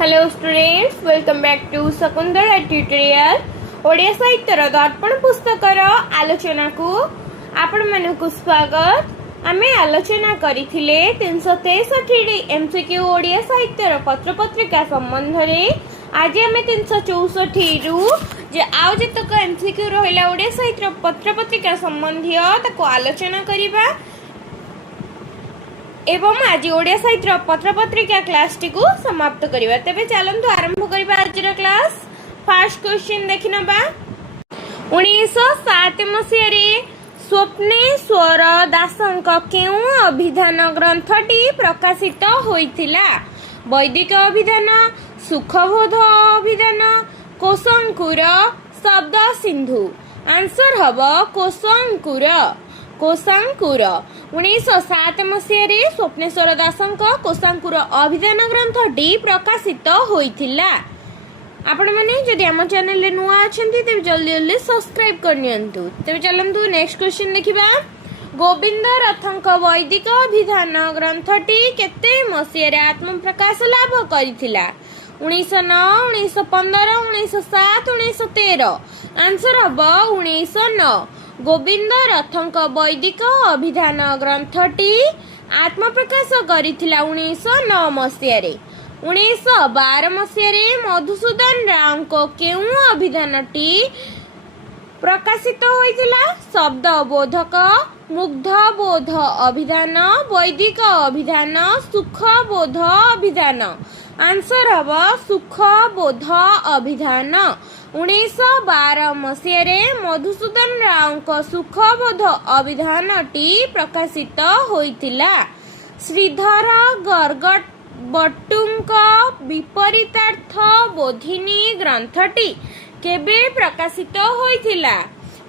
Hello students, welcome back to Shakuntala tutorial. Odia साहित्यर दर्पण पुस्तकर आलोचना को आपण मानकु स्वागत। आमे आलोचना करिथिले 363 एमसीक्यू ओडिया साहित्यर पत्र पत्रिका संबंध रे। आज आमे 364 रु जे आउ जतक एमसीक्यू रहिला ओडिया साहित्य पत्र पत्रिका संबंधी ताको आलोचना करिबा एवं आज ओडिया साहित्य पत्र पत्रिका क्लास टी को समाप्त करिबा। तबे चलंतु आरंभ करिबा आजर क्लास। फर्स्ट क्वेश्चन देखिनबा। 1907 मसिया रे स्वप्नेश्वर दासंक केउ अभिधान ग्रंथटी प्रकाशित होइथिला? वैदिक अभिधान, सुखबोध अभिधान, कोशंकुर, शब्द सिंधु। आंसर हबो कोशंकुर। 1907 मसिया स्वप्नेश्वर दासंक कोशांकुर अभिधान ग्रंथटी प्रकाशित होइथिला। आपण माने जदि हम चैनल रे नुआ अछंती तबे जल्दी जल्दी सब्सक्राइब कर नियंतु। तबे चलंतु नेक्स्ट क्वेश्चन देखिबा। गोविंद रथंक वैदिक अभिधान ग्रंथटी केते मसिया रे आत्म प्रकाश लाभ करिथिला? 1909, 1915, 1907, 1913। आंसर हबो 1909। गोविंद रथंक वैदिक अभिधान ग्रंथटी आत्मप्रकाश करिथिला 1909 मसिया रे। 1912 मसिया रे मधुसूदन राव को केउ अभिधानटी प्रकाशित होइथिला? शब्द बोधक, मुग्ध बोध अभिधान, वैदिक अभिधान, सुख बोध अभिधान। आंसर हबो सुख बोध अभिधान। 1912 मसिया रे मधुसूदन राव को सुख बोध अभिधानटी प्रकाशित होइथिला। श्रीधर गर्ग बटुंक विपरीतार्थ बोधिनी ग्रंथटी केबे प्रकाशित होइथिला?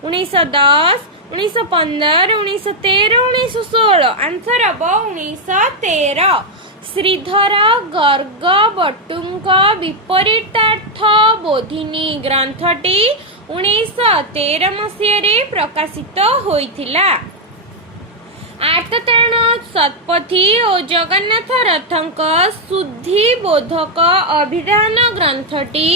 1910, 1915, 1913, 1916। आंसर हबो 1913। श्रीधर गर्ग बटुंक विपरीतार्थ बोधिनी ग्रंथटी 1913 मसिया रे प्रकाशित होइथिला। आर्तत्राण शतपथी और जगन्नाथ रथंक शुद्धि बोधक अभिधान ग्रंथटी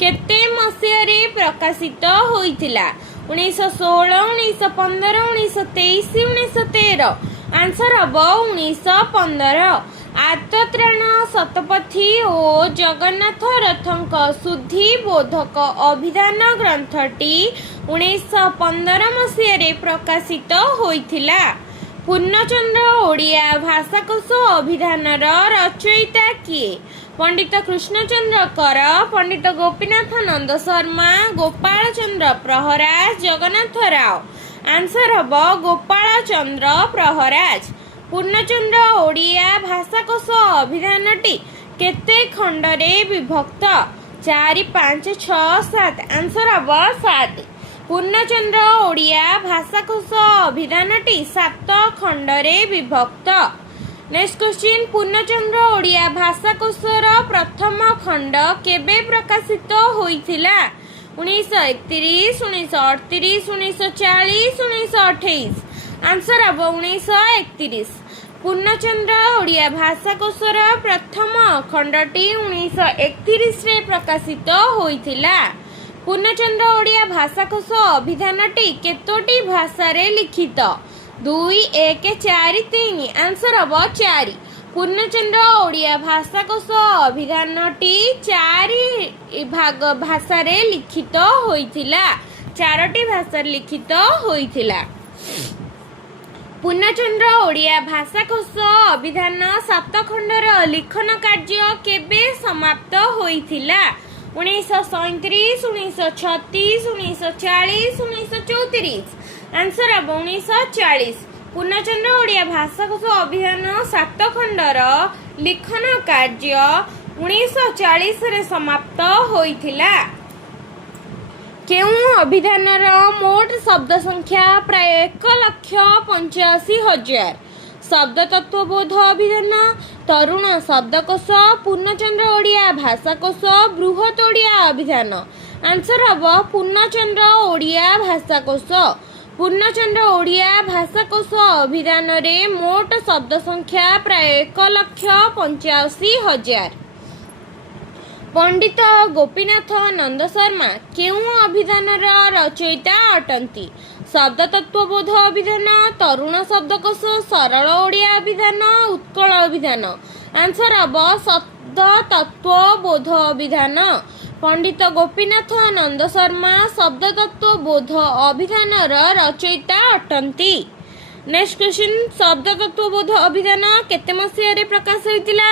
केते मसिया रे प्रकाशित होइथिला? 1916, 1915, 1923, 1913। आंसर हबो 1915। आर्तत्राण शतपथी और जगन्नाथ रथंक शुद्धि बोधक अभिधान ग्रंथटी 1915 मसिया रे प्रकाशित होइथिला। पूर्णचंद्र ओडिया भाषाकोश अभिधानर रचयिता किए? पंडित कृष्णचंद्र कर, पंडित गोपीनाथ नंद शर्मा, गोपाल चंद्र प्रहराज, जगन्नाथ राव। आंसर हबो गोपाल चंद्र प्रहराज। पूर्णचंद्र ओडिया भाषाकोश अभिधानटी केते खंडरे विभक्त? 4, 5, 6, 7। आंसर हबो 7। पूर्णचंद्र ओडिया भाषाकोश अभिधानटी 7 खंडरे विभक्त। Next question. पूर्णचंद्र ओडिया भाषाकोशर प्रथम खंड केबे प्रकाशित होइथिला? 1931, 1938, 1940, 1928। आंसर हबो 1931। पूर्णचंद्र ओडिया भाषाकोशर प्रथम खंडटी 1931 रे प्रकाशित होइथिला। पूर्णचंद्र ओडिया भाषाकोश अभिधानटी केतोटी भाषा रे लिखित? 2, 1, 4, 3। आंसर हबो 4। पूर्णचंद्र ओडिया भाषाकोश अभिधानटी 4 भाषा रे लिखित होइथिला। 4टी भाषा रे लिखित होइथिला। पूर्णचंद्र ओडिया भाषाकोश अभिधान 7 खंडर लिखन कार्य केबे समाप्त होइथिला? 1937, 1936, 1940, 1934। आंसर हबो 1940। पूर्णचंद्र ओडिया भाषाकोश अभिधान 7 खंडर लिखन कार्य 1940 रे समाप्त होइथिला। केउ अभिधानर मोट शब्द संख्या प्राय 1,85,000। शब्द तत्वबोध अभिधान, तरुण शब्दकोश, पूर्णचंद्र ओडिया भाषाकोश, बृहत ओडिया अभिधान। आंसर हबो पूर्णचंद्र ओडिया भाषाकोश। पूर्णचंद्र ओडिया भाषाकोश अभिधान रे मोट शब्द संख्या प्राय 1,85,000। पंडित गोपीनाथ नंद शर्मा केउं अभिधानर रचयिता अटंती? शब्द तत्वबोध अभिधान, तरुण शब्दकोश, सरल ओडिया अभिधान, उत्कल अभिधान। आंसर हम शब्द तत्वबोध अभिधान। पंडित गोपीनाथ नंद शर्मा शब्द तत्वबोध अभिधानर रचयिता अटंती। नेक्स्ट क्वेश्चन, शब्द तत्वबोध अभिधान केते मसीह प्रकाश होइतिला?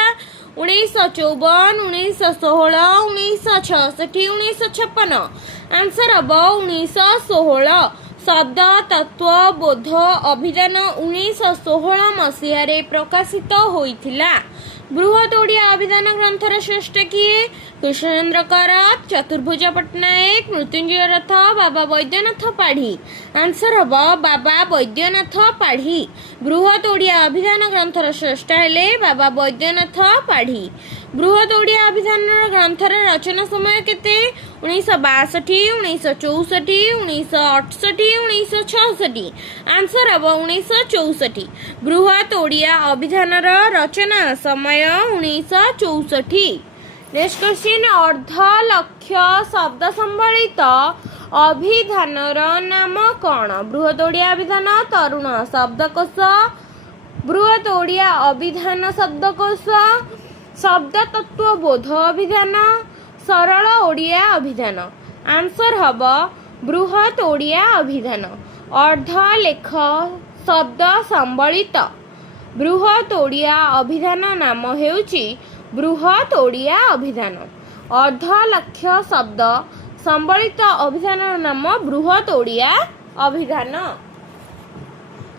1954, 1916, 1966, 1956। आंसर हम 1916। शब्द तत्वबोध अभिधान 1916 मसीह प्रकाशित होइथिला। बृहत ओडिया अभिधान ग्रंथर श्रेष्ठ किए? कृष्णचंद्र करात, चतुर्भुज पट्टनायक, मृत्युंजय रथ, बाबा वैद्यनाथ पाढ़ी। आंसर हम बाबा वैद्यनाथ पाढ़ी। बृहत ओडिया अभिधान ग्रंथर श्रेष्ठ हेले बाबा वैद्यनाथ पाढ़ी। बृहत ओडिया अभिधान ग्रंथर रचना समय केते? 1962, 1964, 1968, 1966। आंसर हम 1964। बृहत ओडिया अभिधानर रचना समय 1964। नेक्स्ट क्वेश्चन, अर्धलक्ष शब्द संबलित अभिधानर नाम कौन? बृहत ओडिया अभिधान, तरुण शब्दकोश, बृहत ओडिया अभिधान शब्दकोश, शब्द तत्वबोध अभिधान, सरल ओडिया अभिधान। आंसर हम बृहत ओडिया अभिधान। अर्धलेख शब्द संबलित बृहत ओडिया अभिधान नाम हेउची बृहत ओडिया अभिधान। अर्धलक्ष शब्द संबलित अभिधान नाम बृहत ओडिया अभिधान।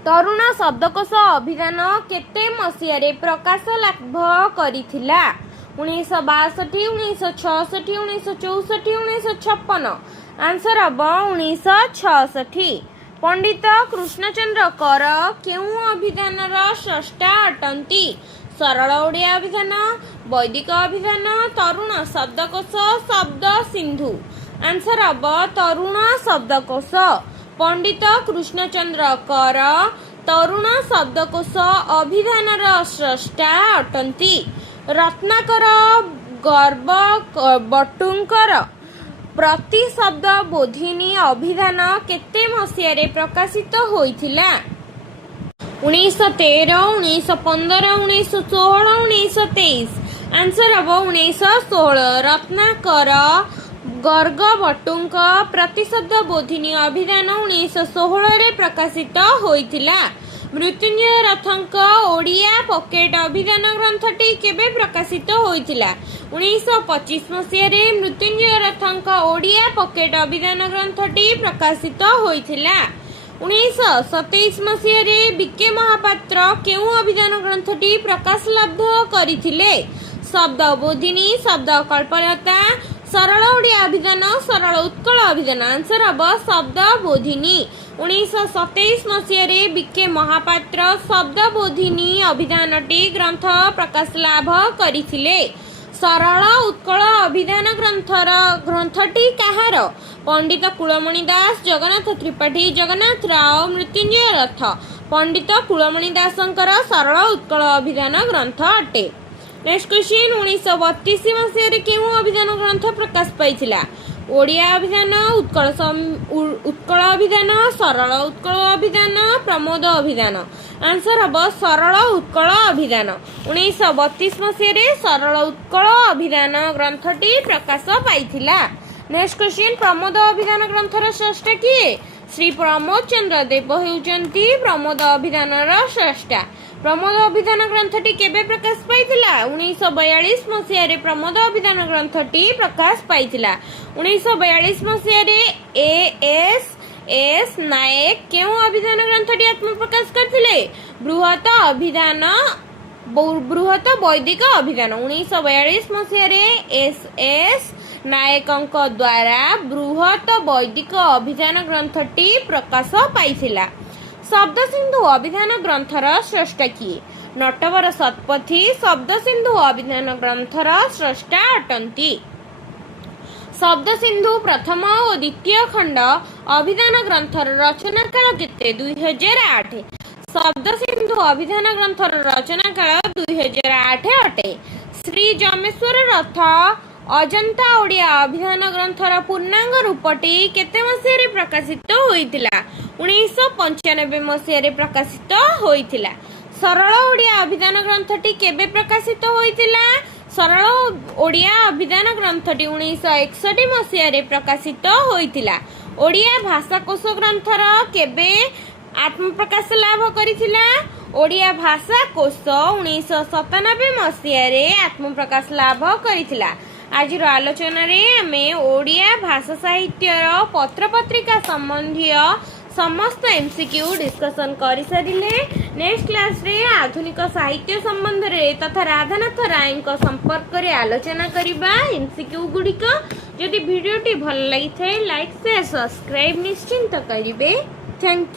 तरुण शब्दकोश अभिधान केते मसीह प्रकाश लाभ करिथिला? 1962, 1966, 1964, 1956। आंसर हम 1966। पंडित कृष्णचंद्र कर केउं अभिधानर स्रष्टा अटंती? सरल ओडिया अभिधान, वैदिक अभिधान, तरुण शब्दकोश, शब्द सिंधु। आंसर हम तरुण शब्दकोश। पंडित कृष्णचंद्र कर तरुण शब्दकोश अभिधानर स्रष्टा अटंती। रत्नाकर गर्व बटुंकर प्रति शब्द बोधिनी अभिधान केते मसीह प्रकाशित होइथिला? 1913, 1915, 1916, 1923। आंसर हम 1916। रत्नाकर गर्ग बटुंक प्रतिशब्द बोधिनी अभिधान 1916 प्रकाशित होइथिला। मृत्युंजय रथंक ओडिया पॉकेट अभिधान ग्रंथटी केबे प्रकाशित होइथिला? 1925 मसीह मृत्युंजय रथंक ओडिया पॉकेट अभिधान ग्रंथटी प्रकाशित होइथिला। 1927 मसीह बीके महापात्र केउं अभिधान ग्रंथटी प्रकाश लाभ करिथिले? शब्द बोधिनी, शब्द कल्पलता, सरल ओडिया अभिधान, सरल उत्कल अभिधान। आंसर हम शब्द बोधिनी। 1927 मसीह बीके महापात्र शब्द बोधिनी अभिधानटी ग्रंथ प्रकाश लाभ करिथिले। सरल उत्कल अभिधान ग्रंथटी काहार? पंडित कुलमणि दास, जगन्नाथ त्रिपाठी, जगन्नाथ राव, मृत्युंजय रथ। पंडित कुलमणि दासंकर सरल उत्कल अभिधान ग्रंथ अटे। नेक्स्ट क्वेश्चन, 1932 मसीह केउं अभिधान ग्रंथ प्रकाश पाइथिला? ओडिया अभिधान, उत्कल अभिधान, सरल उत्कल अभिधान, प्रमोद अभिधान। आंसर हम सरल उत्कल अभिधान। 1932 मसीह सरल उत्कल अभिधान ग्रंथटी प्रकाश पाइथिला। नेक्स्ट क्वेश्चन, प्रमोद अभिधान ग्रंथर स्रष्टा किए? श्री प्रमोद चंद्र देव हेउचंती प्रमोद अभिधानर स्रष्टा। प्रमोद अभिधान ग्रंथटी केबे प्रकाश पाइथिला? 1942 मसीह प्रमोद अभिधान ग्रंथटी प्रकाश पाइथिला। 1942 मसीह एस नायक केउं अभिधान ग्रंथटी आत्मप्रकाश करथिले? बृहत अभिधान, बृहत वैदिक अभिधान। 1942 मसीह एस नायकंक द्वारा बृहत वैदिक अभिधान ग्रंथटी प्रकाश पाइथिला। शब्द सिंधु अभिधान ग्रंथर स्रष्टा किए? नटवर शतपथी शब्द सिंधु अभिधान ग्रंथर स्रष्टा अटंती। शब्द सिंधु प्रथम और द्वितीय खंड अभिधान ग्रंथर रचना काल केते? 2008। शब्द सिंधु अभिधान ग्रंथर रचना काल 2008 अटे। श्री जमेश्वर रथ अजंता ओडिया अभिधान ग्रंथर पूर्णांग रूपटी केते मसीह प्रकाशित होइतिला 1995 मसीह प्रकाशित होइतिला। सरल ओडिया अभिधान ग्रंथटी केबे प्रकाशित होइतिला? सरल ओडिया अभिधान ग्रंथटी 1961 मसीह प्रकाशित होइतिला। ओडिया भाषाकोश ग्रंथर केबे आत्मप्रकाश लाभ करितिला? ओडिया भाषाकोश 1997 मसीह आत्मप्रकाश लाभ करितिला। आज आलोचन आमे ओडिया भाषा साहित्यर पत्र पत्रिका संबंधी समस्त एमसीक्यू डिस्कसन कर सारिले। नेक्स्ट क्लास रे आधुनिक साहित्य संबंध रे तथा राधानाथ राय संपर्क रे आलोचना करिबा एमसीक्यू गुडिक। जदि वीडियोटी भल लागि थाए लाइक शेयर सब्सक्राइब निश्चिंत करिवे। Thank you.